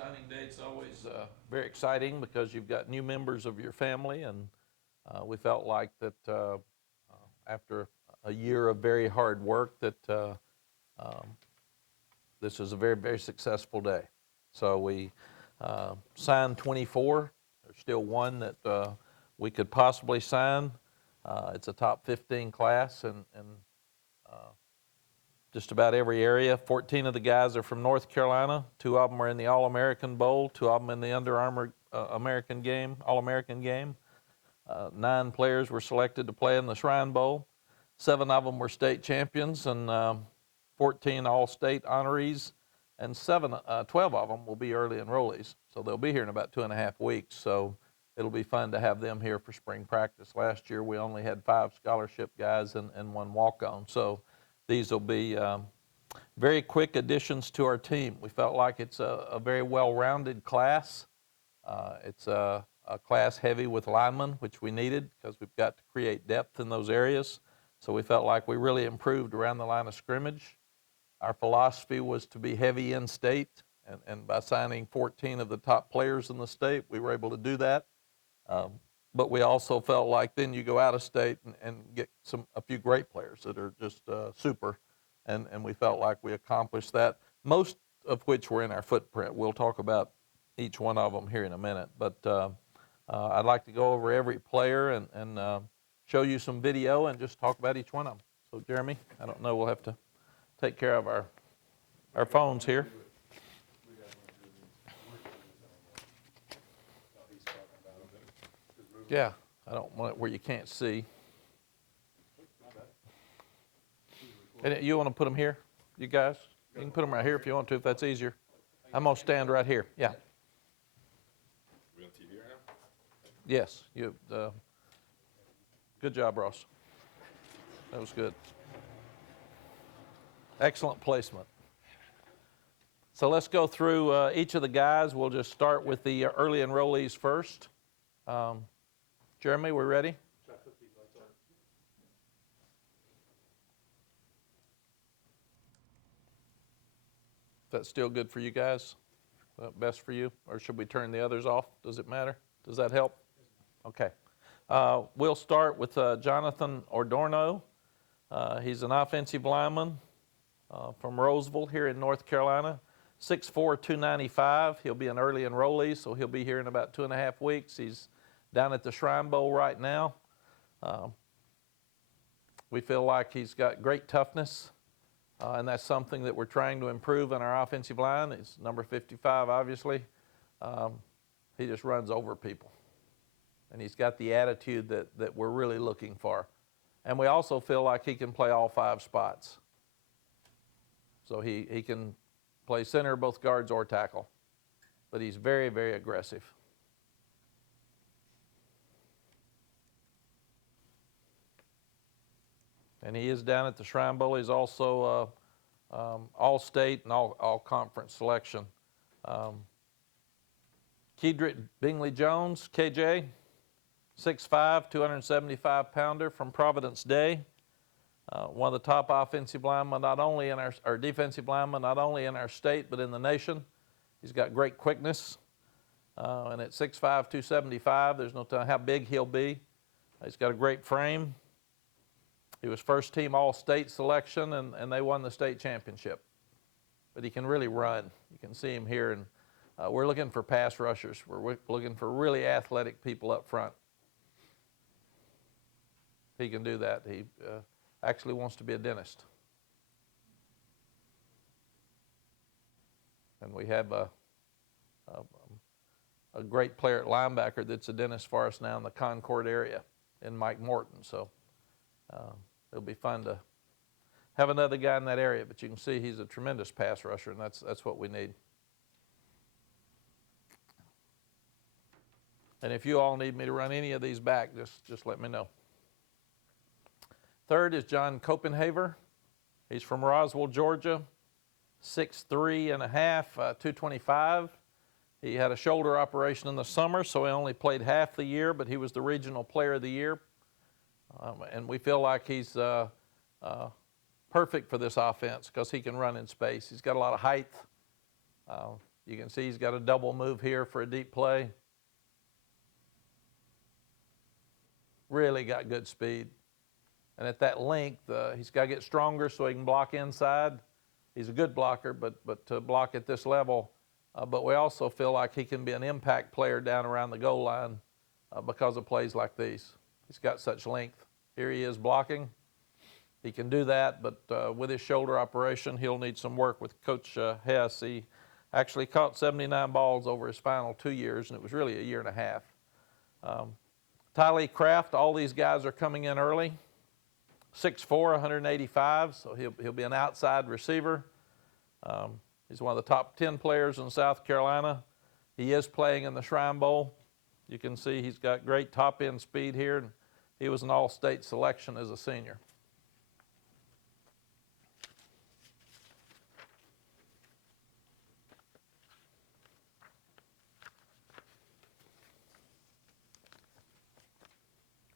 Signing date's always very exciting because you've got new members of your family, and we felt like that after a year of very hard work that this was a very, very successful day. So we signed 24. There's still one that we could possibly sign. It's a top 15 class, and just about every area. 14 of the guys are from North Carolina. 2 of them are in the All-American Bowl. 2 of them in the Under Armour American game, All-American game. 9 players were selected to play in the Shrine Bowl. 7 of them were state champions, and 14 all-state honorees, and 12 of them will be early enrollees. So they'll be here in about 2.5 weeks. So it'll be fun to have them here for spring practice. Last year we only had 5 scholarship guys and 1 walk-on. So these will be very quick additions to our team. We felt like it's a very well-rounded class. It's a class heavy with linemen, which we needed because we've got to create depth in those areas. So we felt like we really improved around the line of scrimmage. Our philosophy was to be heavy in state, and by signing 14 of the top players in the state, we were able to do that. But we also felt like then you go out of state and get a few great players that are just super, and we felt like we accomplished that, most of which were in our footprint. We'll talk about each one of them here in a minute, but I'd like to go over every player and show you some video and just talk about each one of them. So Jeremy, I don't know, we'll have to take care of our phones here. Yeah, I don't want it where you can't see. And you want to put them here, you guys? You can put them right here if you want to, if that's easier. I'm going to stand right here. Yeah. We on TV right now? Yes. Good job, Ross. That was good. Excellent placement. So let's go through each of the guys. We'll just start with the early enrollees first. Jeremy, we ready? That's still good for you guys? Best for you? Or should we turn the others off? Does it matter? Does that help? Okay. We'll start with Jonathan Ordorno. He's an offensive lineman from Roseville here in North Carolina. 6'4", 295. He'll be an early enrollee, so he'll be here in about 2.5 weeks. He's down at the Shrine Bowl right now. We feel like he's got great toughness, and that's something that we're trying to improve in our offensive line. He's number 55, obviously. He just runs over people, and he's got the attitude that we're really looking for. And we also feel like he can play all 5 spots. So he can play center, both guards, or tackle. But he's very, very aggressive. And he is down at the Shrine Bowl. He's also all-state and all-conference selection. Kedrick Bingley-Jones, KJ, 6'5", 275-pounder from Providence Day. One of the top offensive linemen, not only in our defensive linemen, not only in our state, but in the nation. He's got great quickness. And at 6'5", 275, there's no telling how big he'll be. He's got a great frame. He was first team all-state selection, and they won the state championship. But he can really run. You can see him here, and we're looking for pass rushers. We're looking for really athletic people up front. He can do that. He actually wants to be a dentist. And we have a great player at linebacker that's a dentist for us now in the Concord area, in Mike Morton. So it'll be fun to have another guy in that area. But you can see he's a tremendous pass rusher, and that's what we need. And if you all need me to run any of these back, just let me know. Third is John Copenhaver. He's from Roswell, Georgia, 6'3 and a half, 225. He had a shoulder operation in the summer, so he only played half the year, but he was the regional player of the year. And we feel like he's perfect for this offense because he can run in space. He's got a lot of height. You can see he's got a double move here for a deep play. Really got good speed. And at that length, he's got to get stronger so he can block inside. He's a good blocker, but to block at this level. But we also feel like he can be an impact player down around the goal line because of plays like these. He's got such length. Here he is blocking. He can do that, but with his shoulder operation, he'll need some work with Coach Hess. He actually caught 79 balls over his final 2 years, and it was really a year and a half. Tylee Kraft, all these guys are coming in early. 6'4", 185, so he'll be an outside receiver. He's one of the top 10 players in South Carolina. He is playing in the Shrine Bowl. You can see he's got great top-end speed here, and he was an all-state selection as a senior.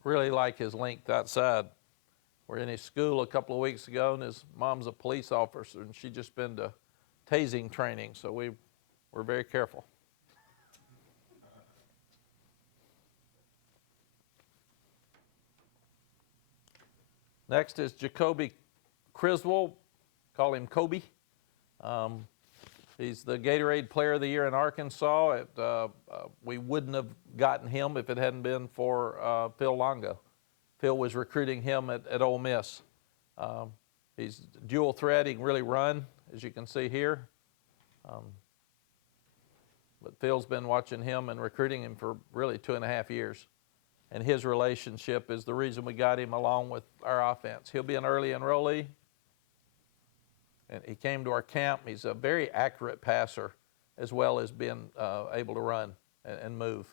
Really like his length outside. We're in his school a couple of weeks ago, and his mom's a police officer, and she'd just been to tasing training, so we're very careful. Next is Jacoby Criswell, call him Kobe. He's the Gatorade Player of the Year in Arkansas. We wouldn't have gotten him if it hadn't been for Phil Longo. Phil was recruiting him at Ole Miss. He's dual threat. He can really run, as you can see here. But Phil's been watching him and recruiting him for really 2.5 years. And his relationship is the reason we got him along with our offense. He'll be an early enrollee. And he came to our camp. He's a very accurate passer as well as being able to run and move.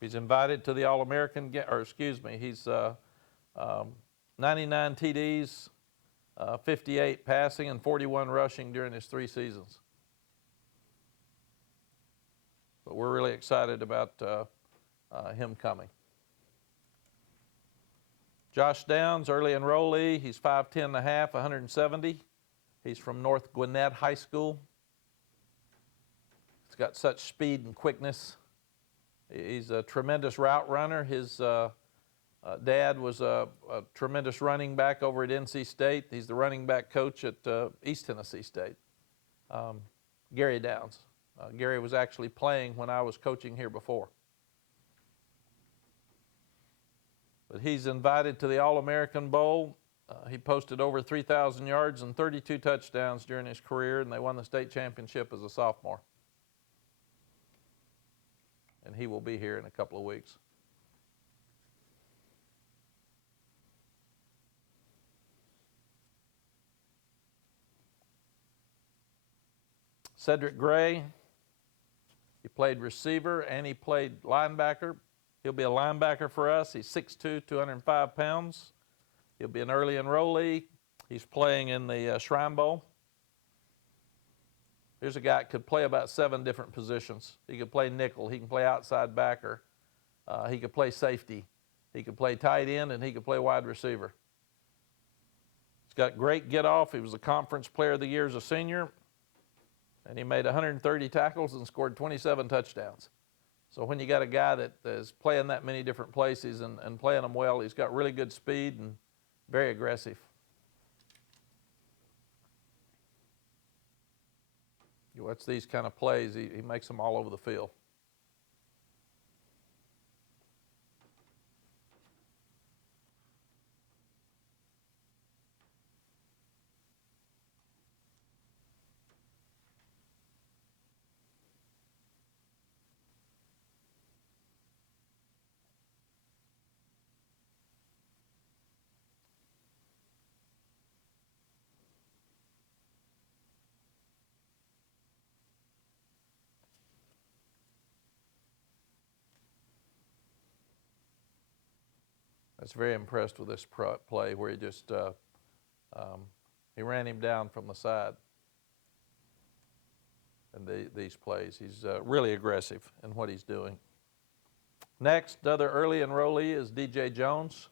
He's invited to the All-American, he's 99 TDs, 58 passing, and 41 rushing during his 3 seasons. But we're really excited about him coming. Josh Downs, early enrollee. He's 5'10 and a half, 170. He's from North Gwinnett High School. He's got such speed and quickness. He's a tremendous route runner. His dad was a tremendous running back over at NC State. He's the running back coach at East Tennessee State. Gary Downs. Gary was actually playing when I was coaching here before. But he's invited to the All-American Bowl. He posted over 3,000 yards and 32 touchdowns during his career, and they won the state championship as a sophomore. And he will be here in a couple of weeks. Cedric Gray, he played receiver and he played linebacker. He'll be a linebacker for us. He's 6'2", 205 pounds. He'll be an early enrollee. He's playing in the Shrine Bowl. Here's a guy that could play about 7 different positions. He could play nickel. He can play outside backer. He could play safety. He could play tight end, and he could play wide receiver. He's got great get-off. He was a Conference Player of the Year as a senior, and he made 130 tackles and scored 27 touchdowns. So when you got a guy that is playing that many different places and playing them well, he's got really good speed and very aggressive. You watch these kind of plays, he makes them all over the field. I was very impressed with this play where he just, he ran him down from the side. And these plays, he's really aggressive in what he's doing. Next, another early enrollee is DJ Jones.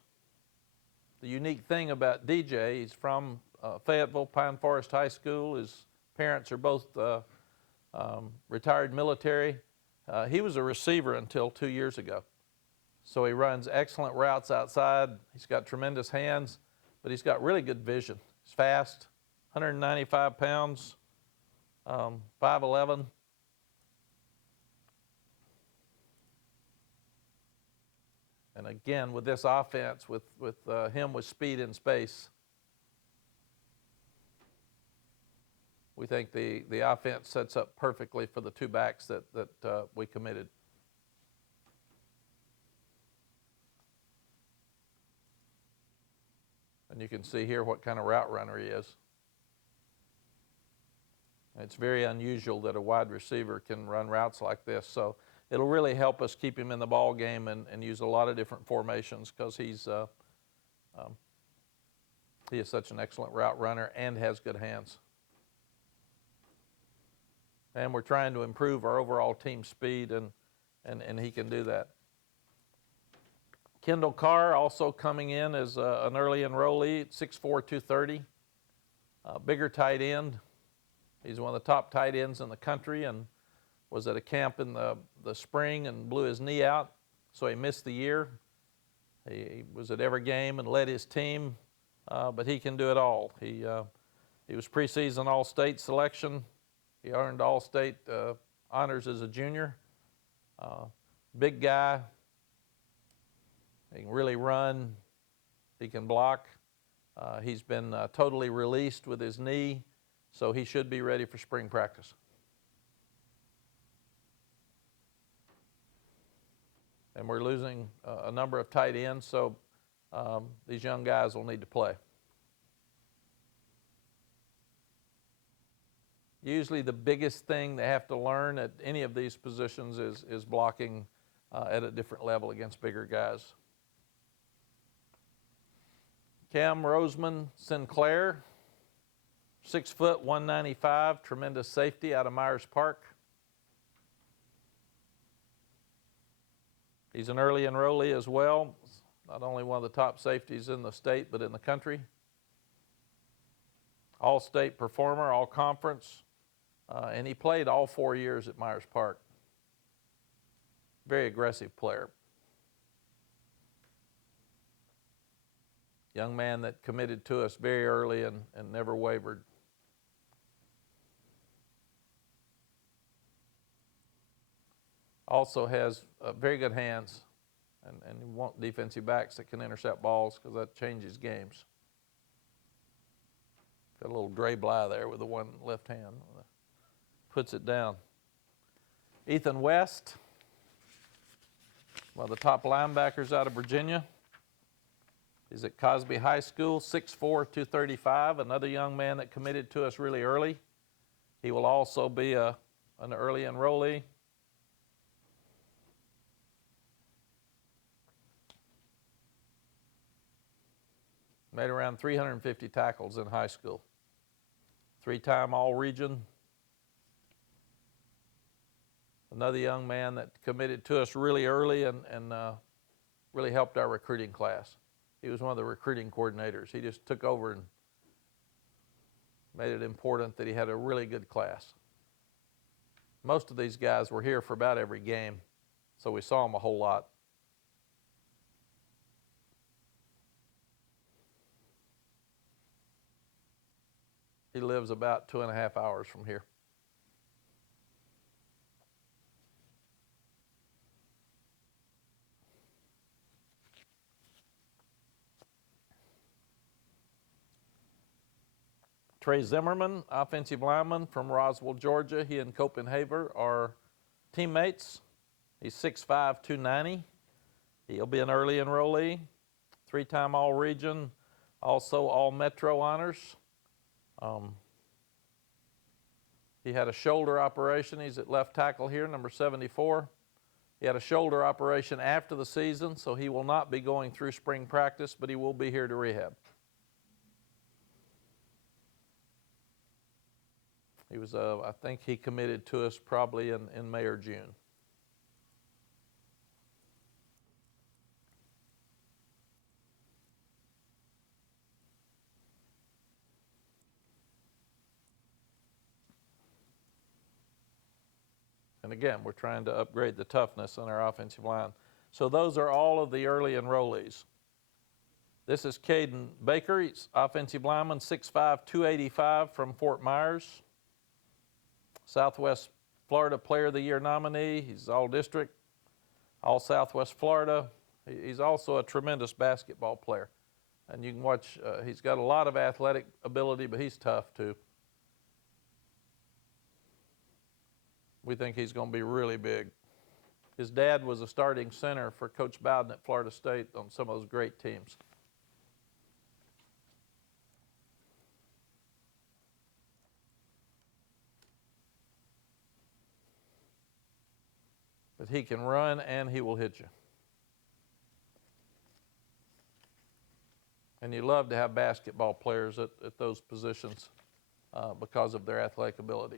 The unique thing about DJ, he's from Fayetteville, Pine Forest High School. His parents are both retired military. He was a receiver until 2 years ago. So he runs excellent routes outside. He's got tremendous hands, but he's got really good vision. He's fast, 195 pounds, 5'11". And again, with this offense, with him with speed in space, we think the offense sets up perfectly for the two backs that we committed. And you can see here what kind of route runner he is. It's very unusual that a wide receiver can run routes like this. So it'll really help us keep him in the ball game and use a lot of different formations because he is such an excellent route runner and has good hands. And we're trying to improve our overall team speed, and he can do that. Kendall Carr also coming in as an early enrollee at 6'4", 230. Bigger tight end. He's one of the top tight ends in the country and was at a camp in the spring and blew his knee out, so he missed the year. He was at every game and led his team, but he can do it all. He was preseason All-State selection. He earned All-State honors as a junior. Big guy. He can really run. He can block. He's been totally released with his knee, so he should be ready for spring practice. And we're losing a number of tight ends, so these young guys will need to play. Usually the biggest thing they have to learn at any of these positions is blocking at a different level against bigger guys. Cam Roseman Sinclair, 6 foot, 195, tremendous safety out of Myers Park. He's an early enrollee as well, not only one of the top safeties in the state, but in the country. All-state performer, all-conference, and he played all 4 years at Myers Park. Very aggressive player. Young man that committed to us very early and never wavered. Also has very good hands, and you want defensive backs that can intercept balls because that changes games. Got a little Dre Bly there with the one left hand. Puts it down. Ethan West, one of the top linebackers out of Virginia. He's at Cosby High School, 6'4", 235, another young man that committed to us really early. He will also be an early enrollee. Made around 350 tackles in high school. 3-time All-Region. Another young man that committed to us really early and really helped our recruiting class. He was one of the recruiting coordinators. He just took over and made it important that he had a really good class. Most of these guys were here for about every game, so we saw them a whole lot. He lives about 2.5 hours from here. Trey Zimmerman, offensive lineman from Roswell, Georgia. He and Copenhagen are teammates. He's 6'5", 290. He'll be an early enrollee, 3-time All-Region, also All-Metro honors. He had a shoulder operation. He's at left tackle here, number 74. He had a shoulder operation after the season, so he will not be going through spring practice, but he will be here to rehab. He was, I think he committed to us probably in May or June. again, we're trying to upgrade the toughness in our offensive line. So those are all of the early enrollees. This is Caden Baker. He's offensive lineman, 6'5", 285 from Fort Myers. Southwest Florida Player of the Year nominee. He's all-district, all-Southwest Florida. He's also a tremendous basketball player. And you can watch, he's got a lot of athletic ability, but he's tough too. We think he's going to be really big. His dad was a starting center for Coach Bowden at Florida State on some of those great teams. But he can run and he will hit you. And you love to have basketball players at those positions because of their athletic ability.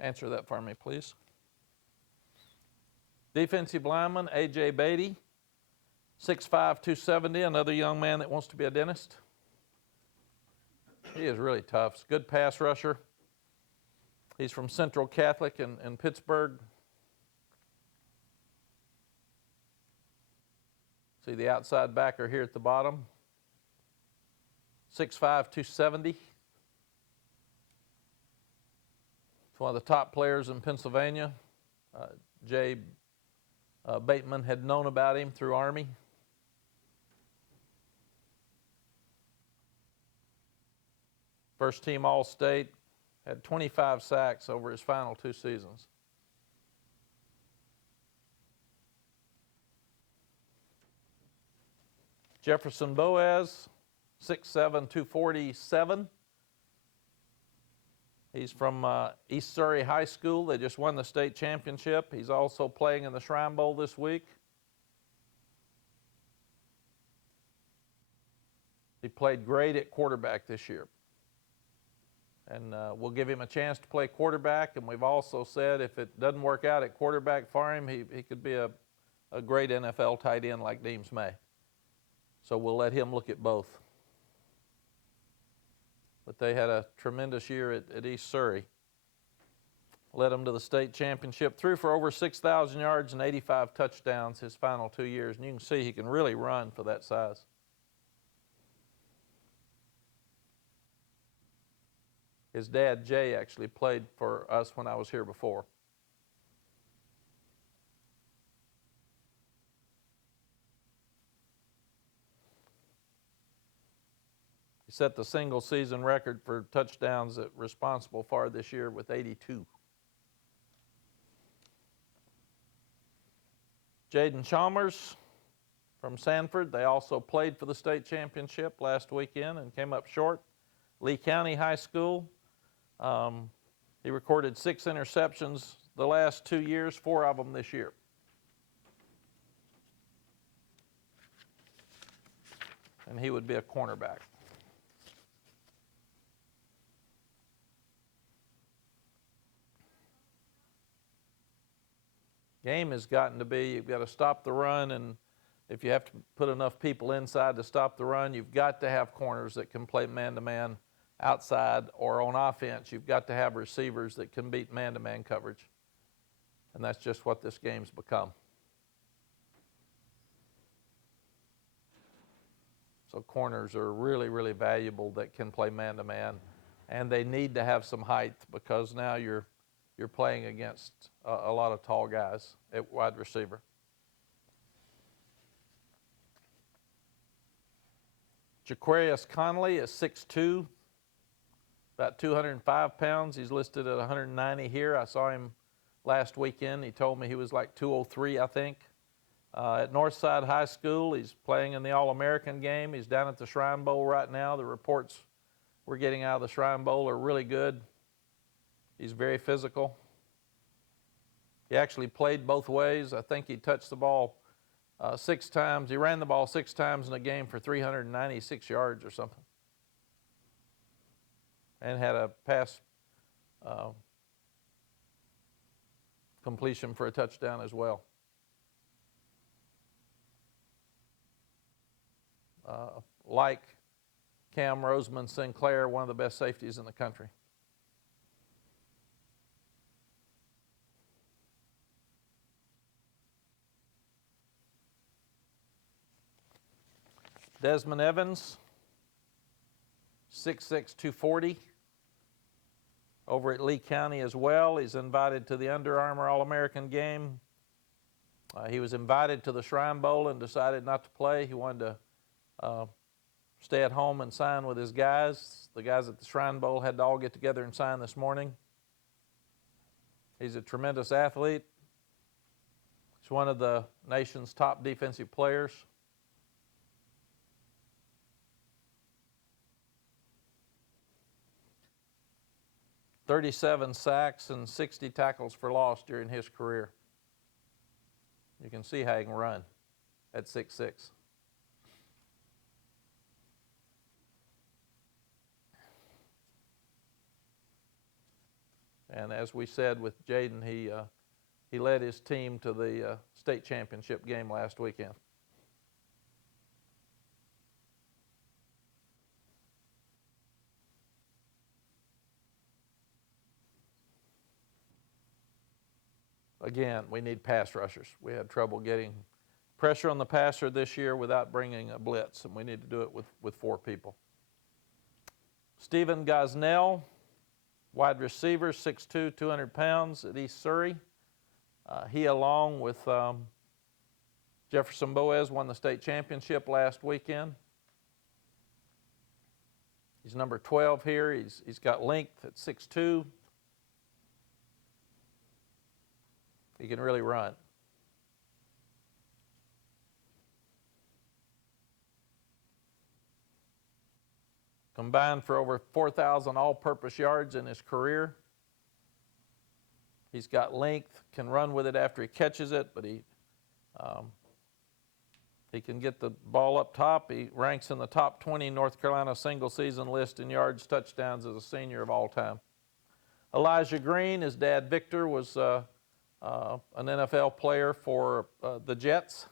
Answer that for me, please. Defensive lineman, A.J. Beatty, 6'5", 270, another young man that wants to be a dentist. He is really tough. He's a good pass rusher. He's from Central Catholic in Pittsburgh. See the outside backer here at the bottom. 6'5", 270. He's one of the top players in Pennsylvania. Jay Bateman had known about him through Army. First team All-State, had 25 sacks over his final 2 seasons. Jefferson Boaz, 6'7", 247. He's from East Surrey High School. They just won the state championship. He's also playing in the Shrine Bowl this week. He played great at quarterback this year. And we'll give him a chance to play quarterback, and we've also said if it doesn't work out at quarterback for him, he could be a great NFL tight end like Deems May. So we'll let him look at both. But they had a tremendous year at East Surrey. Led them to the state championship, threw for over 6,000 yards and 85 touchdowns his final 2 years. And you can see he can really run for that size. His dad, Jay, actually played for us when I was here before. He set the single season record for touchdowns that responsible for this year with 82. Jaden Chalmers from Sanford. They also played for the state championship last weekend and came up short. Lee County High School. He recorded 6 interceptions the last 2 years, 4 of them this year. And he would be a cornerback. Game has gotten to be, you've got to stop the run, and if you have to put enough people inside to stop the run, you've got to have corners that can play man-to-man outside, or on offense, you've got to have receivers that can beat man-to-man coverage. And that's just what this game's become. So corners are really, really valuable that can play man-to-man, and they need to have some height because now you're playing against a lot of tall guys at wide receiver. Jaquarius Connolly is 6'2", about 205 pounds. He's listed at 190 here. I saw him last weekend. He told me he was like 203, I think. At Northside High School, he's playing in the All-American game. He's down at the Shrine Bowl right now. The reports we're getting out of the Shrine Bowl are really good. He's very physical. He actually played both ways. I think he touched the ball 6 times. He ran the ball 6 times in a game for 396 yards or something. And had a pass completion for a touchdown as well. Like Cam Roseman Sinclair, one of the best safeties in the country. Desmond Evans, 6'6", 240, over at Lee County as well. He's invited to the Under Armour All-American game. He was invited to the Shrine Bowl and decided not to play. He wanted to stay at home and sign with his guys. The guys at the Shrine Bowl had to all get together and sign this morning. He's a tremendous athlete. He's one of the nation's top defensive players. "37 sacks and 60 tackles for loss during his career." You can see how he can run at 6'6". And as we said with Jaden, he led his team to the state championship game last weekend. Again, we need pass rushers. We had trouble getting pressure on the passer this year without bringing a blitz, and we need to do it with 4 people. Stephen Gosnell, wide receiver, 6'2", 200 pounds at East Surrey. He, along with Jefferson Boaz, won the state championship last weekend. He's number 12 here. He's got length at 6'2". He can really run. Combined for over 4,000 all-purpose yards in his career. He's got length, can run with it after he catches it, but he can get the ball up top. He ranks in the top 20 North Carolina single-season list in yards, touchdowns as a senior of all time. Elijah Green, his dad Victor, was an NFL player for the Jets.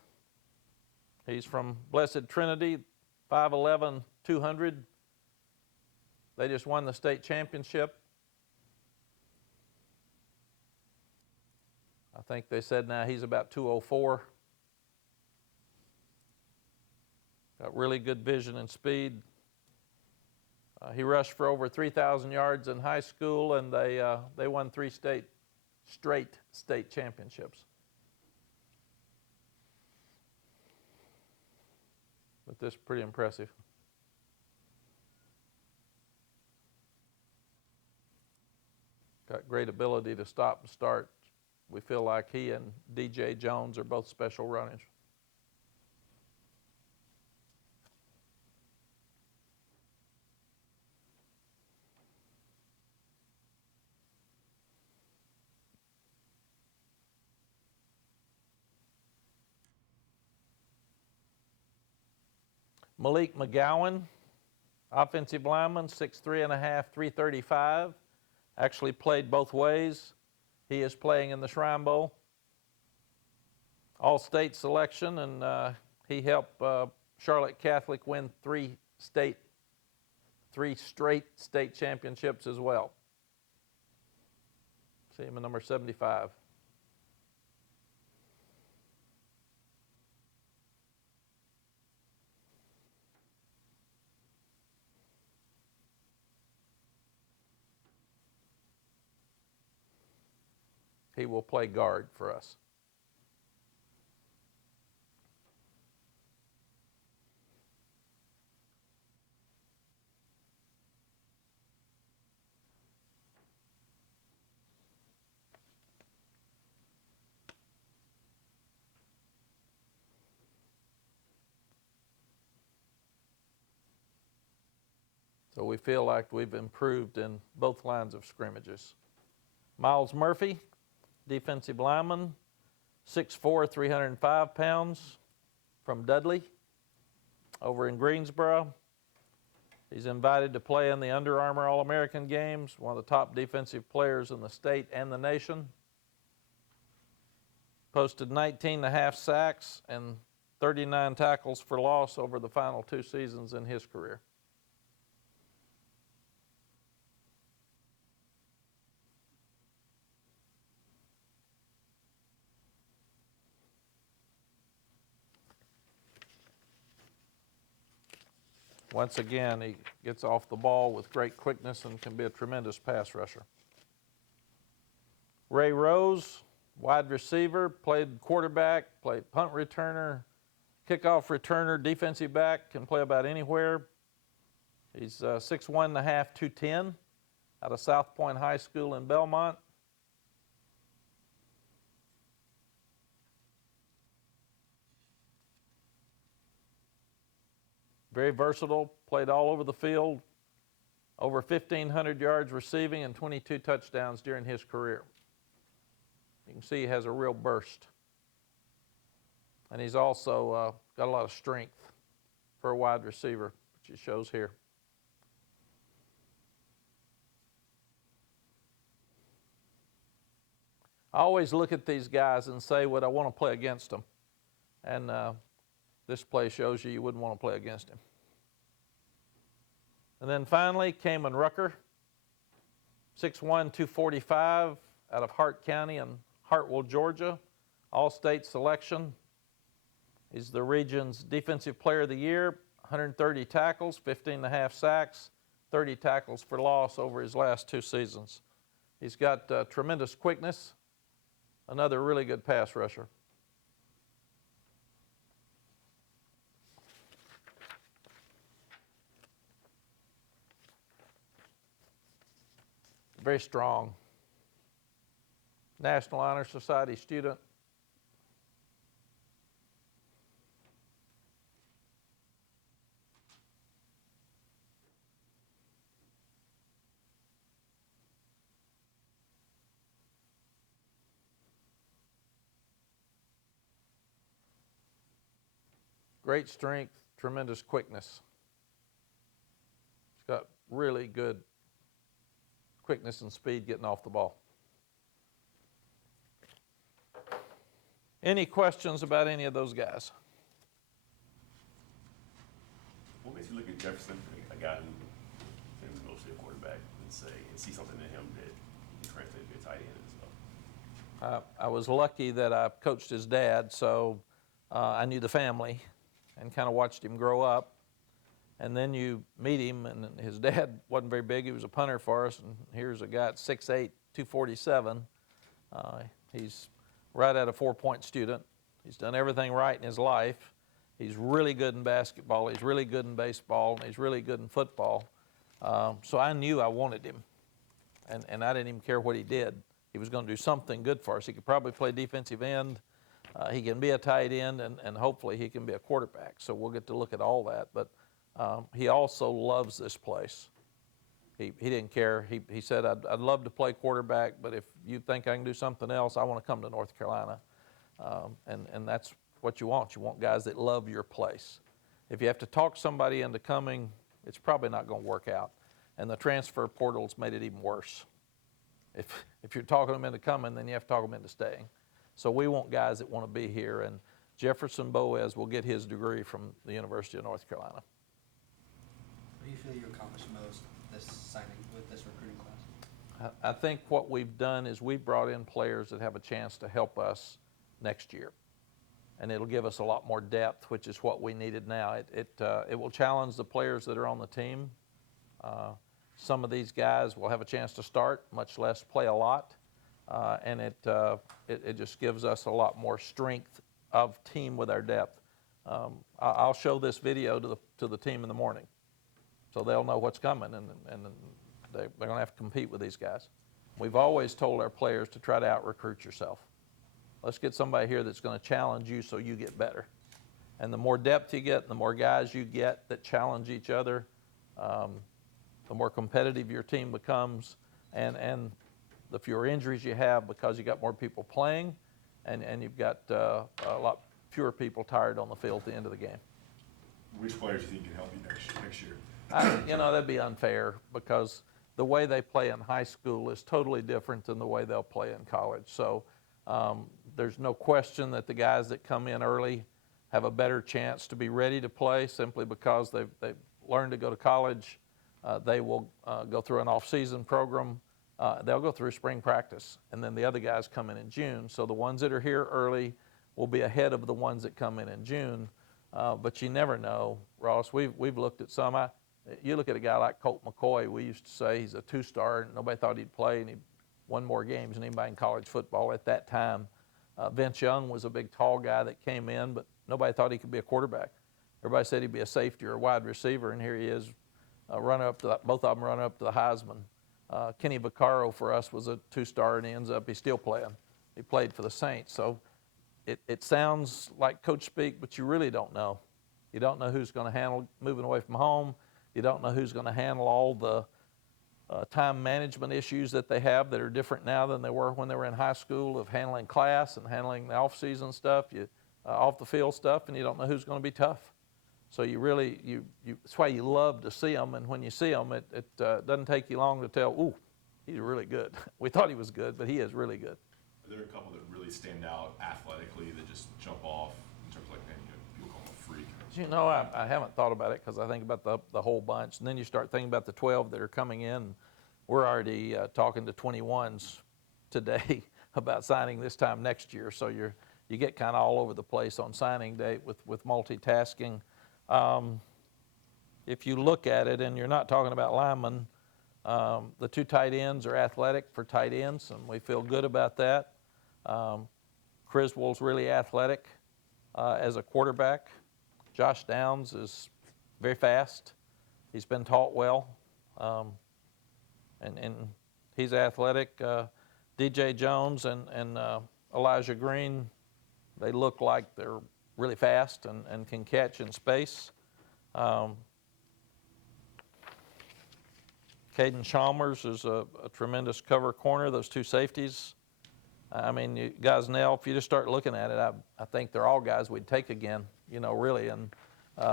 He's from Blessed Trinity, 5'11", 200. They just won the state championship. I think they said now he's about 204. Got really good vision and speed. He rushed for over 3,000 yards in high school, and they won 3 straight state championships. But this is pretty impressive. Got great ability to stop and start. We feel like he and DJ Jones are both special runners. Malik McGowan, offensive lineman, 6'3 and a half, 335. Actually played both ways. He is playing in the Shrine Bowl. All-state selection, and he helped Charlotte Catholic win 3 straight state championships as well. See him at number 75. He will play guard for us. So we feel like we've improved in both lines of scrimmages. Miles Murphy, defensive lineman, 6'4", 305 pounds, from Dudley over in Greensboro. He's invited to play in the Under Armour All-American games, one of the top defensive players in the state and the nation. Posted 19 and a half sacks and 39 tackles for loss over the final 2 seasons in his career. Once again, he gets off the ball with great quickness and can be a tremendous pass rusher. Ray Rose, wide receiver, played quarterback, played punt returner, kickoff returner, defensive back, can play about anywhere. He's 6'1 and a half, 210, out of South Point High School in Belmont. Very versatile, played all over the field, over 1,500 yards receiving and 22 touchdowns during his career. You can see he has a real burst. And he's also got a lot of strength for a wide receiver, which he shows here. I always look at these guys and say, would I want to play against them? And this play shows you wouldn't want to play against him. And then finally, Kamen Rucker, 6'1", 245, out of Hart County in Hartwell, Georgia, all-state selection. He's the region's Defensive Player of the Year, 130 tackles, 15 and a half sacks, 30 tackles for loss over his last 2 seasons. He's got tremendous quickness, another really good pass rusher. Very strong. National Honor Society student. Great strength, tremendous quickness. He's got really good quickness and speed getting off the ball. Any questions about any of those guys? What makes you look at Jefferson, a guy who is mostly a quarterback, and see something in him that can translate to be a tight end and stuff? I was lucky that I coached his dad, so I knew the family and kind of watched him grow up. And then you meet him, and his dad wasn't very big. He was a punter for us, and here's a guy at 6'8", 247. He's right at a 4-point student. He's done everything right in his life. He's really good in basketball. He's really good in baseball, and he's really good in football. So I knew I wanted him, and I didn't even care what he did. He was going to do something good for us. He could probably play defensive end. He can be a tight end, and hopefully he can be a quarterback. So we'll get to look at all that. But he also loves this place. He didn't care. He said, I'd love to play quarterback, but if you think I can do something else, I want to come to North Carolina. And that's what you want. You want guys that love your place. If you have to talk somebody into coming, it's probably not going to work out. And the transfer portal's made it even worse. If you're talking them into coming, then you have to talk them into staying. So we want guys that want to be here, and Jefferson Boaz will get his degree from the University of North Carolina. What do you feel you accomplished most this signing with this recruiting class? I think what we've done is we've brought in players that have a chance to help us next year. And it'll give us a lot more depth, which is what we needed now. It will challenge the players that are on the team. Some of these guys will have a chance to start, much less play a lot. And it just gives us a lot more strength of team with our depth. I'll show this video to the team in the morning, so they'll know what's coming, and they're going to have to compete with these guys. We've always told our players to try to out-recruit yourself. Let's get somebody here that's going to challenge you so you get better. And the more depth you get, the more guys you get that challenge each other, the more competitive your team becomes, and the fewer injuries you have because you got more people playing, and you've got a lot fewer people tired on the field at the end of the game. Which players do you think can help you next year? That'd be unfair because the way they play in high school is totally different than the way they'll play in college. So there's no question that the guys that come in early have a better chance to be ready to play simply because they've learned to go to college. They will go through an off-season program. They'll go through spring practice, and then the other guys come in June. So the ones that are here early will be ahead of the ones that come in June. But you never know, Ross. We've looked at some. You look at a guy like Colt McCoy. We used to say he's a two-star, and nobody thought he'd play, and he won more games than anybody in college football at that time. Vince Young was a big, tall guy that came in, but nobody thought he could be a quarterback. Everybody said he'd be a safety or a wide receiver, and here he is, both of them running up to the Heisman. Kenny Vaccaro for us was a two-star, and he ends up, he's still playing. He played for the Saints. So it sounds like coach speak, but you really don't know. You don't know who's going to handle moving away from home. You don't know who's going to handle all the time management issues that they have that are different now than they were when they were in high school, of handling class and handling the off-season stuff, off-the-field stuff, and you don't know who's going to be tough. So you really, that's why you love to see them, and when you see them, it doesn't take you long to tell, ooh, he's really good. We thought he was good, but he is really good. Are there a couple that really stand out athletically that just jump off in terms of like, people call him a freak? You know, I haven't thought about it because I think about the whole bunch, and then you start thinking about the 12 that are coming in. We're already talking to 21s today about signing this time next year, so you get kind of all over the place on signing day with multitasking. If you look at it, and you're not talking about linemen, the two tight ends are athletic for tight ends, and we feel good about that. Criswell's really athletic as a quarterback. Josh Downs is very fast. He's been taught well, and he's athletic. DJ Jones and Elijah Green, they look like they're really fast and can catch in space. Caden Chalmers is a tremendous cover corner. Those two safeties, I mean, you guys now, if you just start looking at it, I think they're all guys we'd take again, really. And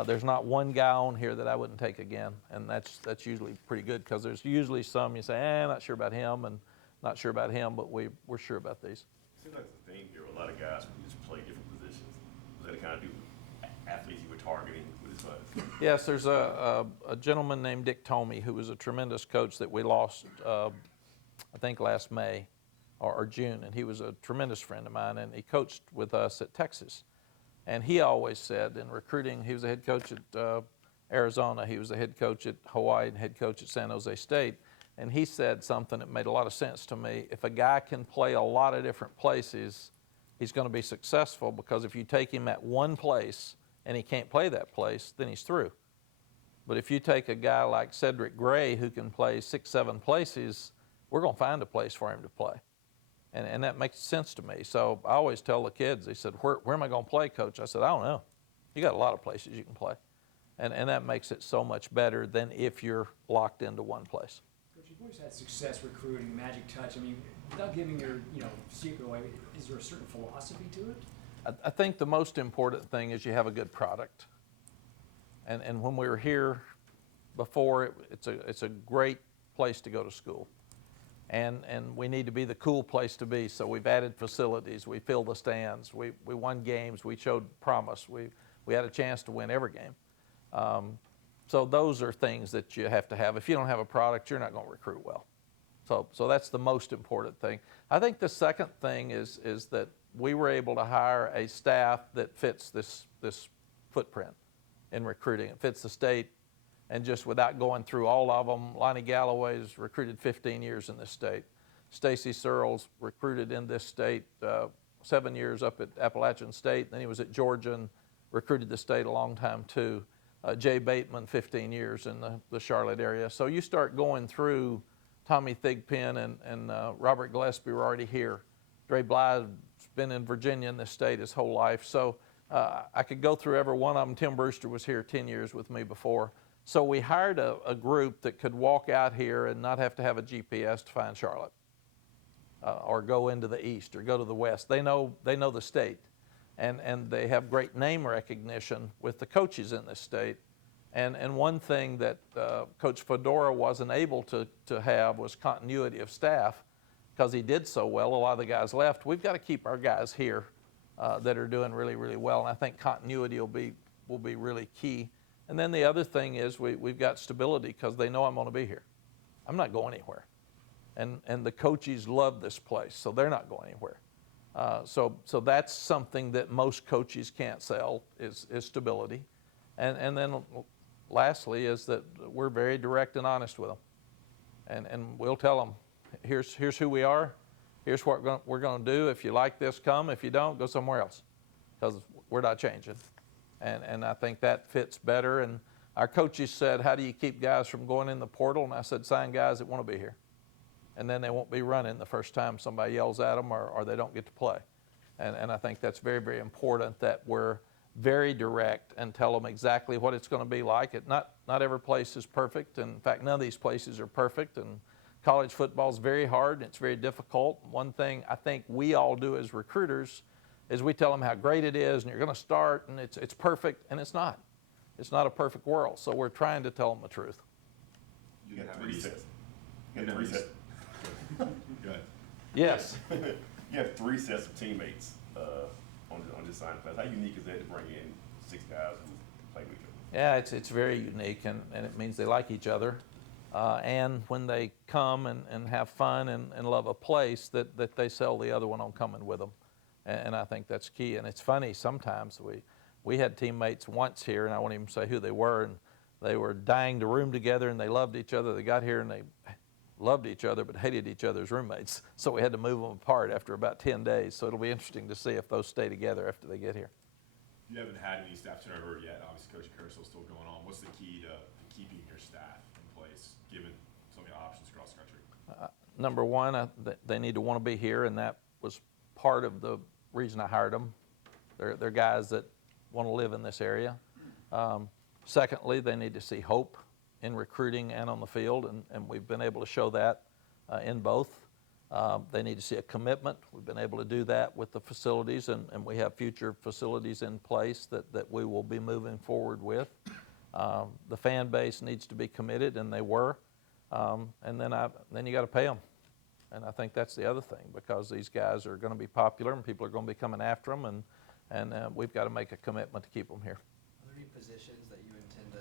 there's not one guy on here that I wouldn't take again, and that's usually pretty good, because there's usually some you say, not sure about him, and not sure about him, but we're sure about these. It seems like the theme here, a lot of guys who just play different positions. Was that the kind of athletes you were targeting with this class? Yes, there's a gentleman named Dick Tomey who was a tremendous coach that we lost, I think last May or June, and he was a tremendous friend of mine, and he coached with us at Texas. And he always said in recruiting, he was a head coach at Arizona, he was a head coach at Hawaii, and head coach at San Jose State, and he said something that made a lot of sense to me. If a guy can play a lot of different places, he's going to be successful, because if you take him at one place and he can't play that place, then he's through. But if you take a guy like Cedric Gray who can play 6, 7 places, we're going to find a place for him to play. And that makes sense to me. So I always tell the kids, they said, where am I going to play, Coach? I said, I don't know. You got a lot of places you can play. And that makes it so much better than if you're locked into one place. Coach, you've always had success recruiting, magic touch. I mean, without giving your secret away, is there a certain philosophy to it? I think the most important thing is you have a good product. And when we were here before, it's a great place to go to school. And we need to be the cool place to be, so we've added facilities, we filled the stands, we won games, we showed promise, we had a chance to win every game. So those are things that you have to have. If you don't have a product, you're not going to recruit well. So that's the most important thing. I think the second thing is that we were able to hire a staff that fits this footprint in recruiting. It fits the state, and just without going through all of them, Lonnie Galloway's recruited 15 years in this state. Stacy Searles recruited in this state 7 years up at Appalachian State. Then he was at Georgia and recruited the state a long time too. Jay Bateman, 15 years in the Charlotte area. So you start going through, Tommy Thigpen and Robert Gillespie were already here. Dre Blythe's been in Virginia in this state his whole life. So I could go through every one of them. Tim Brewster was here 10 years with me before. So we hired a group that could walk out here and not have to have a GPS to find Charlotte, or go into the east or go to the west. They know the state, and they have great name recognition with the coaches in this state. And one thing that Coach Fedora wasn't able to have was continuity of staff, because he did so well. A lot of the guys left. We've got to keep our guys here that are doing really, really well, and I think continuity will be really key. And then the other thing is we've got stability, because they know I'm going to be here. I'm not going anywhere. And the coaches love this place, so they're not going anywhere. So that's something that most coaches can't sell is stability. And then lastly is that we're very direct and honest with them. And we'll tell them, here's who we are, here's what we're going to do. If you like this, come. If you don't, go somewhere else, because we're not changing. And I think that fits better. And our coaches said, how do you keep guys from going in the portal? And I said, sign guys that want to be here. And then they won't be running the first time somebody yells at them or they don't get to play. And I think that's very, very important that we're very direct and tell them exactly what it's going to be like. Not every place is perfect. In fact, none of these places are perfect. And college football is very hard and it's very difficult. One thing I think we all do as recruiters is we tell them how great it is and you're going to start and it's perfect, and it's not. It's not a perfect world. So we're trying to tell them the truth. You got 3 sets. You got 3 sets. Go ahead. Yes. You have 3 sets of teammates on this signing class. How unique is that to bring in 6 guys who play with each other? Yeah, it's very unique, and it means they like each other. And when they come and have fun and love a place, that they sell the other one on coming with them. And I think that's key. And it's funny, sometimes we had teammates once here, and I won't even say who they were, and they were dying to room together, and they loved each other. They got here, and they loved each other but hated each other's roommates. So we had to move them apart after about 10 days. So it'll be interesting to see if those stay together after they get here. You haven't had any staff turnover yet. Obviously, Coach Carousel's still going on. What's the key to keeping your staff in place, given so many options cross country? Number one, they need to want to be here, and that was part of the reason I hired them. They're guys that want to live in this area. Secondly, they need to see hope in recruiting and on the field, and we've been able to show that in both. They need to see a commitment. We've been able to do that with the facilities, and we have future facilities in place that we will be moving forward with. The fan base needs to be committed, and they were. And then you got to pay them. And I think that's the other thing, because these guys are going to be popular and people are going to be coming after them, and we've got to make a commitment to keep them here. Are there any positions that you intend to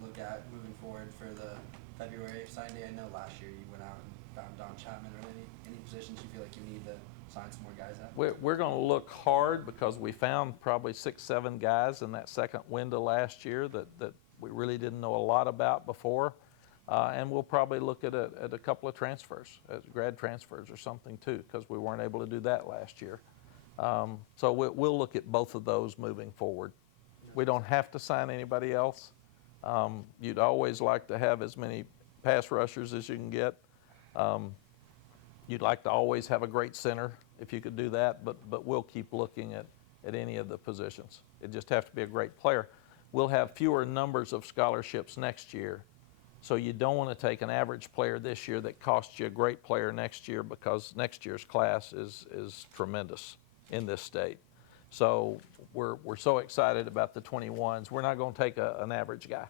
look at moving forward for the February sign day? I know last year you went out and found Don Chapman. Are there any positions you feel like you need to sign some more guys at? We're going to look hard, because we found probably 6, 7 guys in that second window last year that we really didn't know a lot about before. And we'll probably look at a couple of transfers, grad transfers or something too, because we weren't able to do that last year. So we'll look at both of those moving forward. We don't have to sign anybody else. You'd always like to have as many pass rushers as you can get. You'd like to always have a great center if you could do that, but we'll keep looking at any of the positions. It just has to be a great player. We'll have fewer numbers of scholarships next year. So you don't want to take an average player this year that costs you a great player next year, because next year's class is tremendous in this state. So we're so excited about the 21s. We're not going to take an average guy.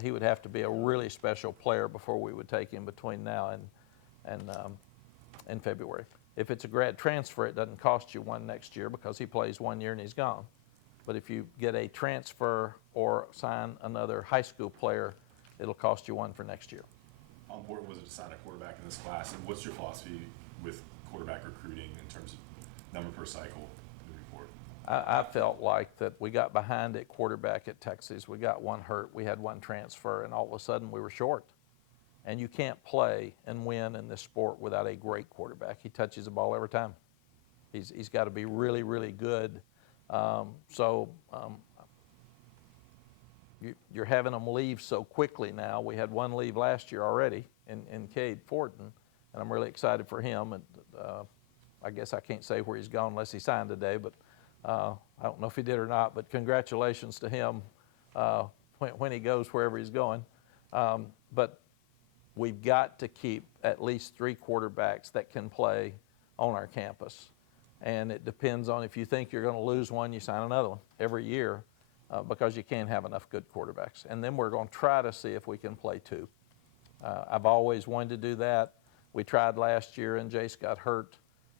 He would have to be a really special player before we would take him between now and February. If it's a grad transfer, it doesn't cost you one next year, because he plays 1 year and he's gone. But if you get a transfer or sign another high school player, it'll cost you one for next year. How important was it to sign a quarterback in this class, and what's your philosophy with quarterback recruiting in terms of number per cycle moving forward? I felt like that we got behind at quarterback at Texas. We got one hurt, we had one transfer, and all of a sudden we were short. And you can't play and win in this sport without a great quarterback. He touches the ball every time. He's got to be really, really good. You're having them leave so quickly now. We had one leave last year already in Cade Fortin, and I'm really excited for him. And I guess I can't say where he's gone unless he signed today, but I don't know if he did or not, but congratulations to him when he goes wherever he's going. But we've got to keep at least 3 quarterbacks that can play on our campus. And it depends on, if you think you're going to lose one, you sign another one every year. Because you can't have enough good quarterbacks. And then we're going to try to see if we can play 2. I've always wanted to do that. We tried last year and Jace got hurt.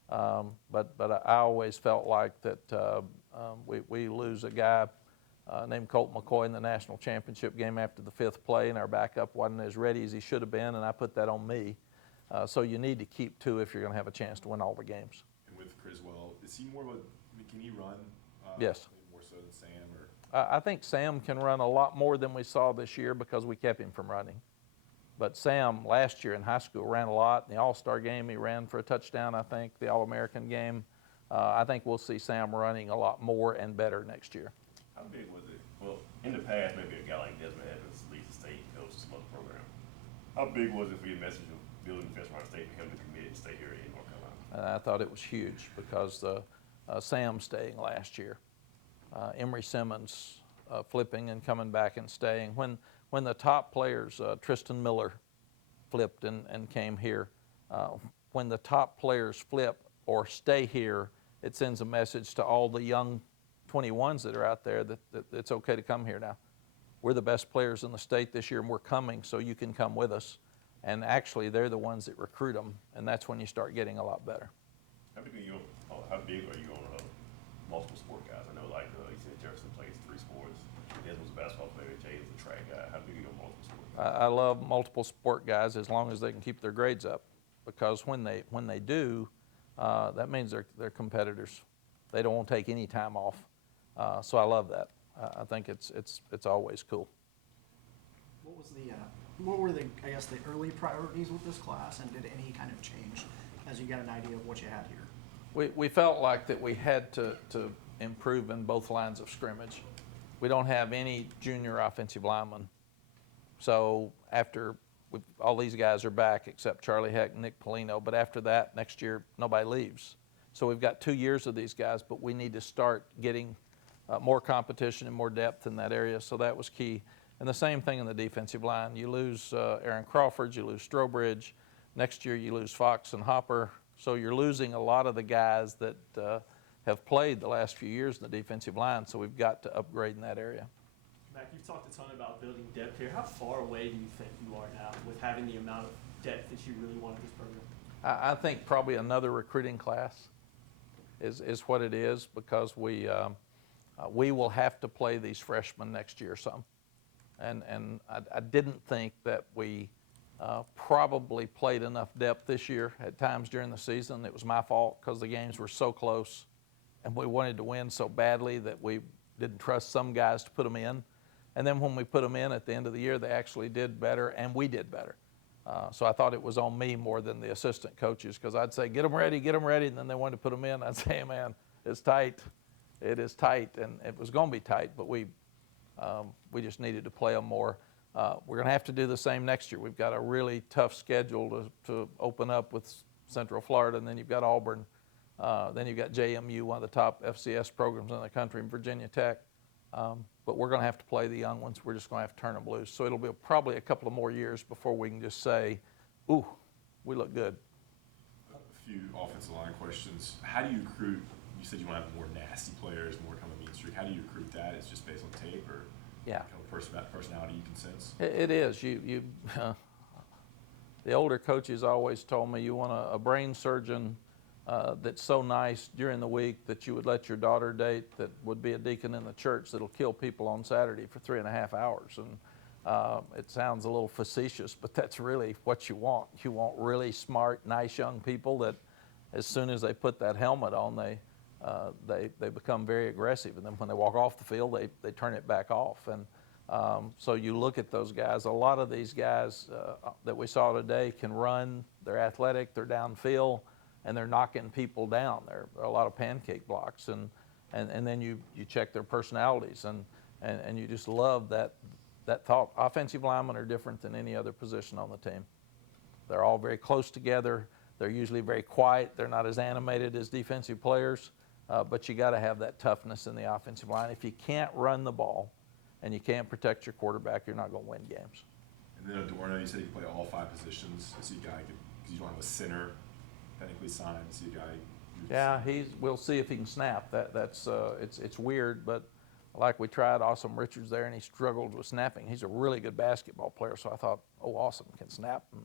But I always felt like that we lose a guy named Colt McCoy in the national championship game after the 5th play, and our backup wasn't as ready as he should have been, and I put that on me. So you need to keep 2 if you're going to have a chance to win all the games. And with Criswell Is he more of a, I mean, can he run? Yes. Maybe more so than Sam, or? I think Sam can run a lot more than we saw this year because we kept him from running. But Sam, last year in high school, ran a lot. In the All-Star game, he ran for a touchdown, I think, the All-American game. I think we'll see Sam running a lot more and better next year. How big was it? Well, in the past, maybe a guy like Desmond Evans leads the state, goes to some other program. How big was it for your message of building the fence around the state for him to commit and stay here in North Carolina? And I thought it was huge because Sam staying last year, Emory Simmons flipping and coming back and staying. When the top players, Tristan Miller flipped and came here, when the top players flip or stay here, it sends a message to all the young 21s that are out there that it's okay to come here now. We're the best players in the state this year, and we're coming, so you can come with us. And actually, they're the ones that recruit them, and that's when you start getting a lot better. How big are you on multiple sport guys? I know, like, you said Jefferson plays 3 sports. Desmond's a basketball player. Jay is a track guy. How big are you on multiple sport guys? I love multiple sport guys as long as they can keep their grades up, because when they do, that means they're competitors. They don't want to take any time off. So I love that. I think it's always cool. What were the early priorities with this class, and did any kind of change as you got an idea of what you had here? We felt like that we had to improve in both lines of scrimmage. We don't have any junior offensive linemen. So after all these guys are back except Charlie Heck and Nick Polino, but after that, next year, nobody leaves. So we've got 2 years of these guys, but we need to start getting more competition and more depth in that area, so that was key. And the same thing in the defensive line. You lose Aaron Crawford, you lose Strobridge. Next year you lose Fox and Hopper. So you're losing a lot of the guys that have played the last few years in the defensive line, so we've got to upgrade in that area. Mack, you've talked a ton about building depth here. How far away do you think you are now with having the amount of depth that you really want in this program? I think probably another recruiting class is what it is, because we will have to play these freshmen next year some. And I didn't think that we probably played enough depth this year at times during the season. It was my fault because the games were so close and we wanted to win so badly that we didn't trust some guys to put them in. And then when we put them in at the end of the year, they actually did better and we did better. So I thought it was on me more than the assistant coaches, because I'd say, get them ready, and then they wanted to put them in. I'd say, hey, man, it's tight. It is tight, and it was going to be tight, but we just needed to play them more. We're going to have to do the same next year. We've got a really tough schedule to open up with Central Florida, and then you've got Auburn. Then you've got JMU, one of the top FCS programs in the country, and Virginia Tech. But we're going to have to play the young ones. We're just going to have to turn them loose. So it'll be probably a couple of more years before we can just say, ooh, we look good. A few offensive line questions. How do you recruit? You said you want to have more nasty players, more kind of mean streak. How do you recruit that? Is it just based on tape, or Yeah. kind of personality you can sense? It is. The older coaches always told me you want a brain surgeon that's so nice during the week that you would let your daughter date, that would be a deacon in the church, that'll kill people on Saturday for 3.5 hours. And it sounds a little facetious, but that's really what you want. You want really smart, nice young people that as soon as they put that helmet on, they become very aggressive. And then when they walk off the field, they turn it back off. And so you look at those guys. A lot of these guys that we saw today can run. They're athletic. They're downfield. And they're knocking people down. There are a lot of pancake blocks, and then you check their personalities, and you just love that thought. Offensive linemen are different than any other position on the team. They're all very close together. They're usually very quiet. They're not as animated as defensive players, but you got to have that toughness in the offensive line. If you can't run the ball and you can't protect your quarterback, you're not going to win games. And then Adorno, you said you can play all 5 positions. I see a guy, because you don't have a center technically signed. I see a guy. Yeah, we'll see if he can snap. It's weird, but like we tried Awesome Richards there, and he struggled with snapping. He's a really good basketball player, so I thought, oh, Awesome can snap, and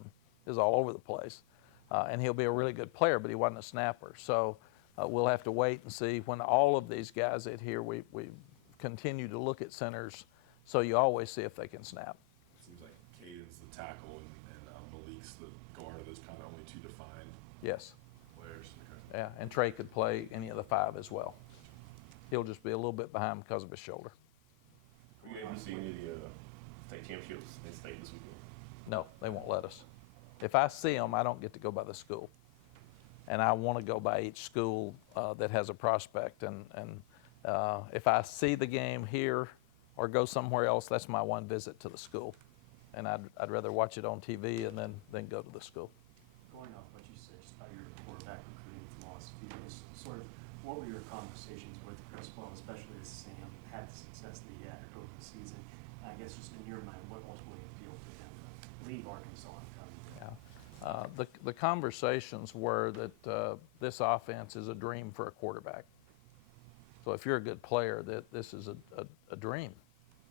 is all over the place. And he'll be a really good player, but he wasn't a snapper. So we'll have to wait and see. When all of these guys get here, we continue to look at centers, so you always see if they can snap. It seems like Caden's the tackle and Malik's the guard. Are those kind of only 2 defined Yes. players? Yeah, and Trey could play any of the 5 as well. He'll just be a little bit behind because of his shoulder. Are you able to see any of the state championships in state this weekend? No, they won't let us. If I see them, I don't get to go by the school. And I want to go by each school that has a prospect. And if I see the game here or go somewhere else, that's my one visit to the school. And I'd rather watch it on TV and then go to the school. Going off what you said just about your quarterback recruiting philosophy, what were your conversations with the principal, especially as Sam had the success that he had over the season? I guess just in your mind, what ultimately appealed to him to leave Arkansas and come here? Yeah. The conversations were that this offense is a dream for a quarterback. So if you're a good player, that this is a dream.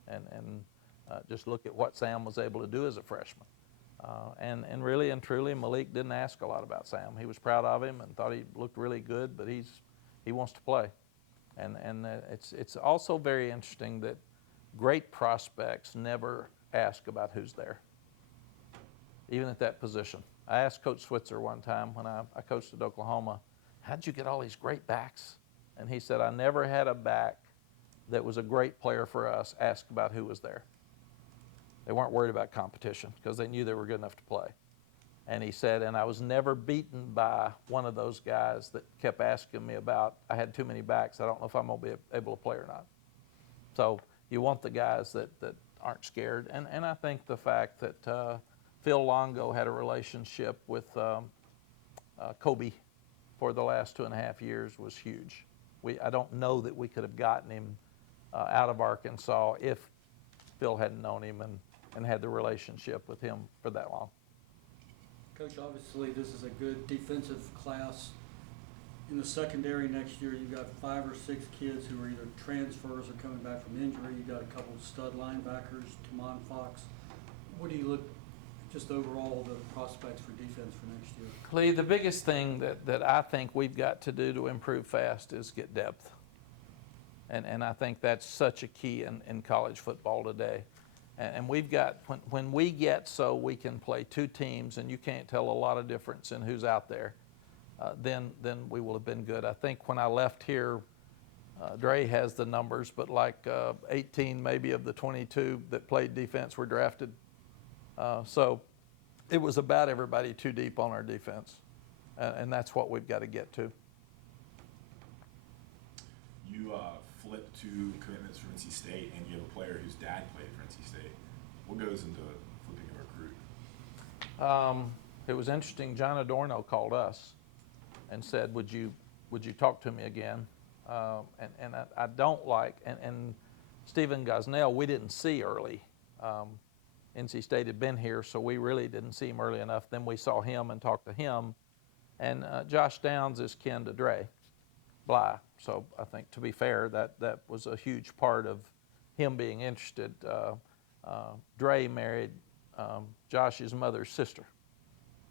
And just look at what Sam was able to do as a freshman. And really and truly, Malik didn't ask a lot about Sam. He was proud of him and thought he looked really good, but he wants to play. And it's also very interesting that great prospects never ask about who's there, even at that position. I asked Coach Switzer one time when I coached at Oklahoma, how'd you get all these great backs? And he said, I never had a back that was a great player for us ask about who was there. They weren't worried about competition because they knew they were good enough to play. And he said, and I was never beaten by one of those guys that kept asking me about, I had too many backs, I don't know if I'm going to be able to play or not. So you want the guys that aren't scared. And I think the fact that Phil Longo had a relationship with Kobe for the last 2.5 years was huge. I don't know that we could have gotten him out of Arkansas if Phil hadn't known him and had the relationship with him for that long. Coach, obviously this is a good defensive class. In the secondary next year, you've got 5 or 6 kids who are either transfers or coming back from injury. You've got a couple of stud linebackers, Tamon Fox. What do you look, just overall, the prospects for defense for next year? Clee, the biggest thing that I think we've got to do to improve fast is get depth. And I think that's such a key in college football today. And we've got, when we get so we can play 2 teams and you can't tell a lot of difference in who's out there, then we will have been good. I think when I left here, Dre has the numbers, but like 18 maybe of the 22 that played defense were drafted. So it was about everybody too deep on our defense. And that's what we've got to get to. You flipped to commitments from NC State, and you have a player whose dad played for NC State. What goes into flipping a recruit? It was interesting. John Adorno called us and said, would you talk to me again? And I don't like, and Stephen Gosnell, we didn't see early. NC State had been here, so we really didn't see him early enough. Then we saw him and talked to him. And Josh Downs is kin to Dre Bly. So I think, to be fair, that was a huge part of him being interested. Dre married Josh's mother's sister.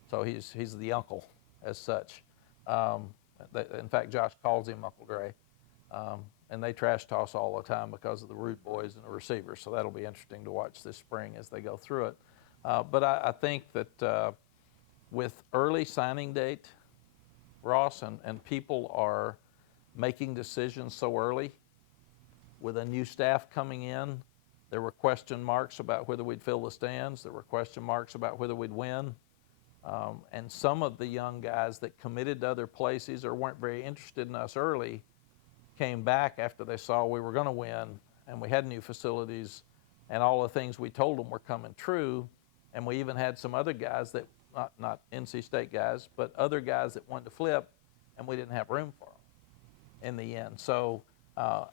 So he's the uncle as such. In fact, Josh calls him Uncle Dre. And they trash toss all the time because of the root boys and the receivers. So that'll be interesting to watch this spring as they go through it. But I think that with early signing date, Ross, and people are making decisions so early, with a new staff coming in, there were question marks about whether we'd fill the stands. There were question marks about whether we'd win. And some of the young guys that committed to other places or weren't very interested in us early came back after they saw we were going to win and we had new facilities and all the things we told them were coming true. And we even had some other guys that, not NC State guys, but other guys that wanted to flip, and we didn't have room for them in the end. So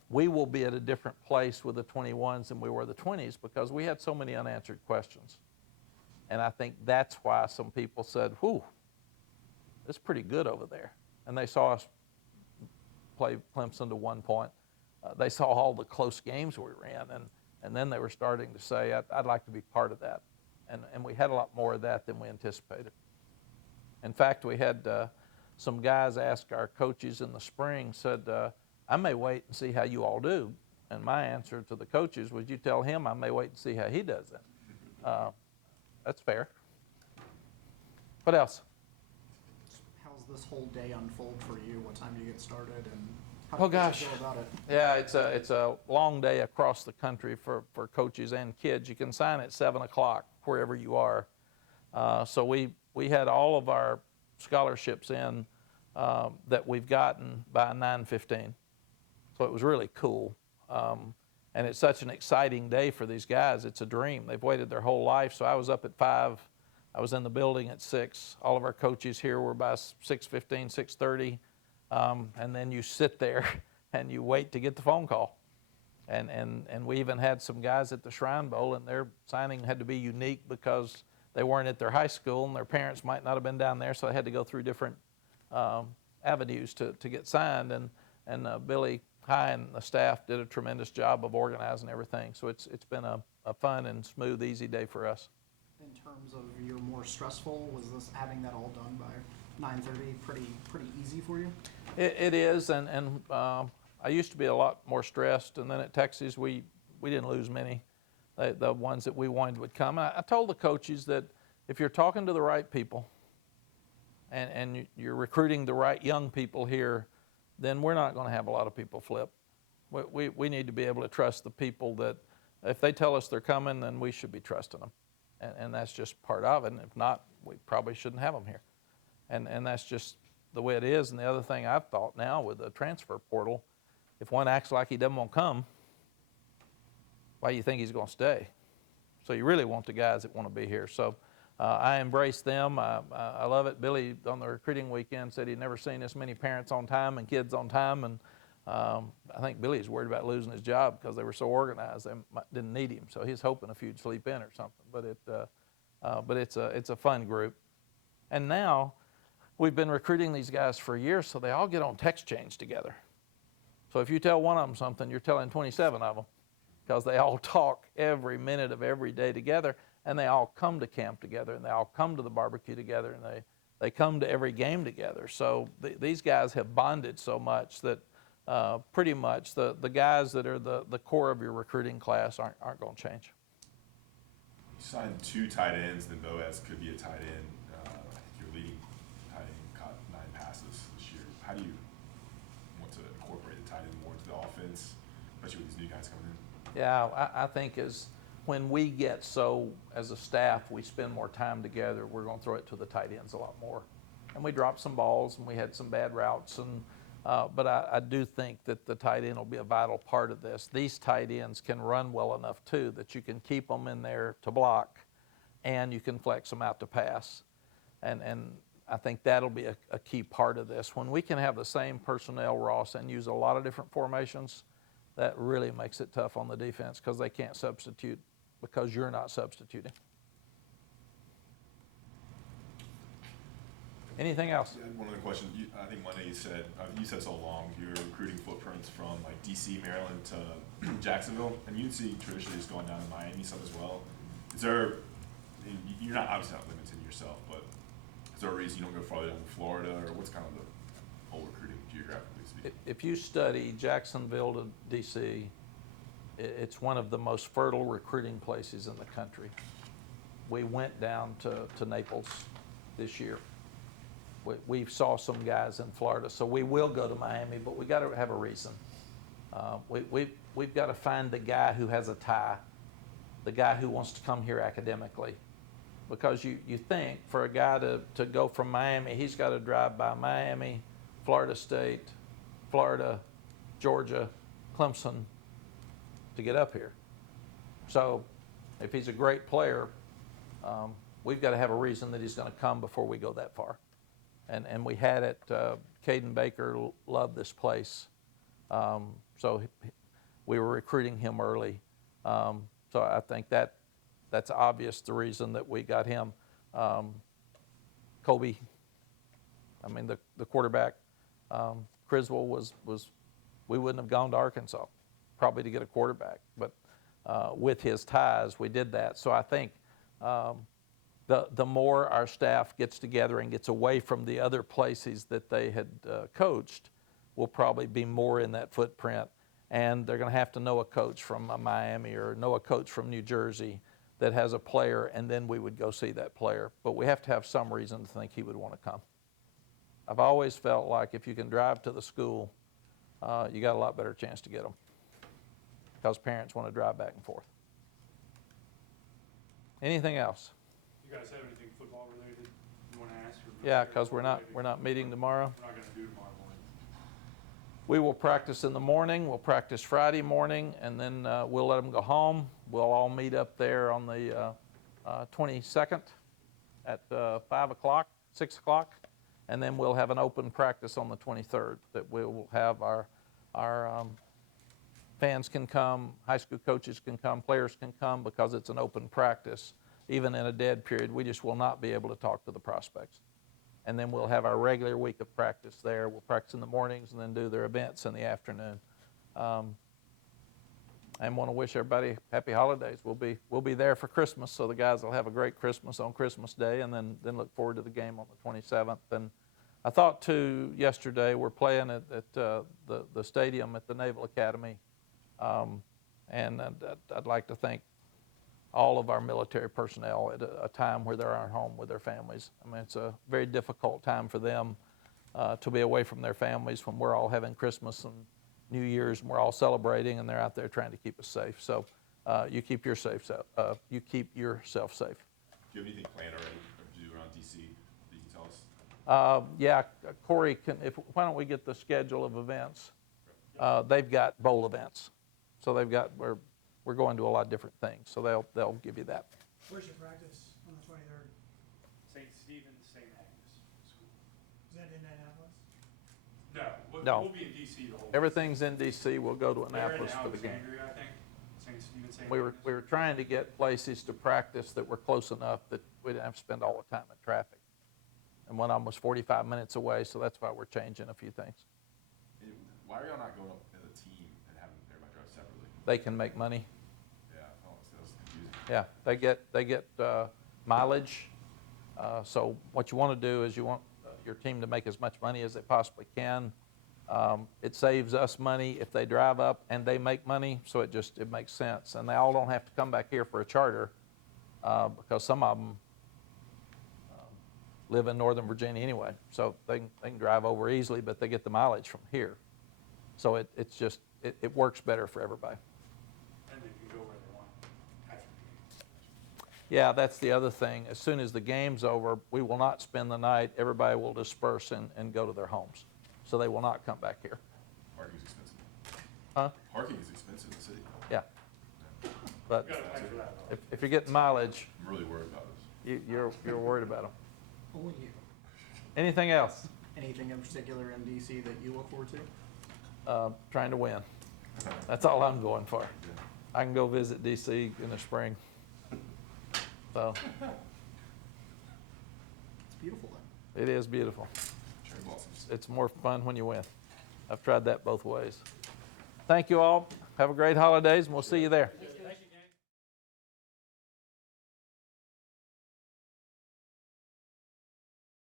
we will be at a different place with the 21s than we were the 20s because we had so many unanswered questions. And I think that's why some people said, whew, it's pretty good over there. And they saw us play Clemson to 1 point. They saw all the close games we ran, and then they were starting to say, I'd like to be part of that. And we had a lot more of that than we anticipated. In fact, we had some guys ask our coaches in the spring, said, I may wait and see how you all do. And my answer to the coaches was, you tell him I may wait and see how he does it. That's fair. What else? How's this whole day unfold for you? What time do you get started, and how Oh, do you gosh. feel about it? Yeah, it's a long day across the country for coaches and kids. You can sign at 7 o'clock wherever you are. So we had all of our scholarships in that we've gotten by 9:15. So it was really cool. And it's such an exciting day for these guys. It's a dream. They've waited their whole life. So I was up at 5. I was in the building at 6. All of our coaches here were by 6:15, 6:30. And then you sit there and you wait to get the phone call. And we even had some guys at the Shrine Bowl, and their signing had to be unique because they weren't at their high school and their parents might not have been down there, so they had to go through different avenues to get signed. And Billy High and the staff did a tremendous job of organizing everything. So it's been a fun and smooth, easy day for us. In terms of your more stressful, was this having that all done by 9:30 pretty easy for you? It is, and I used to be a lot more stressed, and then at Texas we didn't lose many. The ones that we wanted would come. And I told the coaches that if you're talking to the right people and you're recruiting the right young people here, then we're not going to have a lot of people flip. We need to be able to trust the people that if they tell us they're coming, then we should be trusting them. And that's just part of it. And if not, we probably shouldn't have them here. And that's just the way it is. And the other thing I've thought now with the transfer portal, if one acts like he doesn't want to come, why do you think he's going to stay? So you really want the guys that want to be here. So I embrace them. I love it. Billy, on the recruiting weekend, said he'd never seen this many parents on time and kids on time. And I think Billy's worried about losing his job because they were so organized. They didn't need him. So he's hoping a few would sleep in or something. But it's a fun group. And now we've been recruiting these guys for years, so they all get on text chains together. So if you tell one of them something, you're telling 27 of them, because they all talk every minute of every day together, and they all come to camp together, and they all come to the barbecue together, and they come to every game together. So these guys have bonded so much that pretty much the guys that are the core of your recruiting class aren't going to change. You signed 2 tight ends, then Boaz could be a tight end. I think your leading tight end caught 9 passes this year. How do you want to incorporate the tight end more into the offense, especially with these new guys coming in? Yeah, I think when we get as a staff, we spend more time together, we're going to throw it to the tight ends a lot more. And we dropped some balls, and we had some bad routes, but I do think that the tight end will be a vital part of this. These tight ends can run well enough, too, that you can keep them in there to block, and you can flex them out to pass. And I think that'll be a key part of this. When we can have the same personnel, Ross, and use a lot of different formations, that really makes it tough on the defense because they can't substitute because you're not substituting. Anything else? One other question. I think Monday you said so long, your recruiting footprints from like D.C., Maryland to Jacksonville, and UNC traditionally has gone down to Miami some as well. Is there, you're not obviously not limiting yourself, but is there a reason you don't go farther down to Florida, or what's kind of the whole recruiting geographically speaking? If you study Jacksonville to D.C., it's one of the most fertile recruiting places in the country. We went down to Naples this year. We saw some guys in Florida, so we will go to Miami, but we got to have a reason. We've got to find the guy who has a tie, the guy who wants to come here academically. Because you think for a guy to go from Miami, he's got to drive by Miami, Florida State, Florida, Georgia, Clemson to get up here. So if he's a great player, we've got to have a reason that he's going to come before we go that far. And we had it, Caden Baker loved this place. So we were recruiting him early. So I think that's obvious, the reason that we got him. Kobe, I mean, the quarterback, Criswell was we wouldn't have gone to Arkansas probably to get a quarterback. But with his ties, we did that. So I think the more our staff gets together and gets away from the other places that they had coached, will probably be more in that footprint. And they're going to have to know a coach from Miami or know a coach from New Jersey that has a player, and then we would go see that player. But we have to have some reason to think he would want to come. I've always felt like if you can drive to the school, you got a lot better chance to get them, because parents want to drive back and forth. Anything else? You guys have anything football related you want to ask? Or Yeah, because we're not meeting tomorrow. We're not going to do tomorrow morning. We will practice in the morning. We'll practice Friday morning, and then we'll let them go home. We'll all meet up there on the 22nd at 5 o'clock, 6 o'clock, and then we'll have an open practice on the 23rd that we will have our fans can come, high school coaches can come, players can come, because it's an open practice. Even in a dead period, we just will not be able to talk to the prospects. And then we'll have our regular week of practice there. We'll practice in the mornings and then do their events in the afternoon. And want to wish everybody happy holidays. We'll be there for Christmas, so the guys will have a great Christmas on Christmas Day, and then look forward to the game on the 27th. And I thought too, yesterday we're playing at the stadium at the Naval Academy, and I'd like to thank all of our military personnel at a time where they're at home with their families. I mean, it's a very difficult time for them to be away from their families when we're all having Christmas and New Year's and we're all celebrating, and they're out there trying to keep us safe. So you keep yourself safe. Do you have anything planned already to do around DC that you can tell us? Yeah, Corey, why don't we get the schedule of events? They've got bowl events, so we're going to a lot of different things, so they'll give you that. Where's your practice on the 23rd? St. Stephen's, St. Agnes School. Is that in Indianapolis? No. We'll be in DC the whole. Everything's in D.C. We'll go to They're in Annapolis for the game. Alexandria, I think. St. Stephen's, St. We Agnes. were trying to get places to practice that were close enough that we didn't have to spend all the time in traffic. And one of them was 45 minutes away, so that's why we're changing a few things. And why are y'all not going up as a team and having everybody drive separately? They can make money. Yeah, that was confusing. Yeah, they get mileage. So what you want to do is you want your team to make as much money as they possibly can. It saves us money if they drive up and they make money, so it makes sense. And they all don't have to come back here for a charter, because some of them live in Northern Virginia anyway, so they can drive over easily, but they get the mileage from here. So it works better for everybody. And they can go where they want after the game. Yeah, that's the other thing. As soon as the game's over, we will not spend the night. Everybody will disperse and go to their homes. So they will not come back here. Parking is expensive. Huh? Parking is expensive in the city. Yeah. But You gotta pay for that, though. if you're getting mileage, I'm really worried about this. you're worried about them. Only you. Anything else? Anything in particular in DC that you look forward to? Trying to win. That's all I'm going for. I can go visit DC in the spring. So It's beautiful then. it is beautiful. Cherry blossoms. It's more fun when you win. I've tried that both ways. Thank you all. Have a great holidays, and we'll see you there.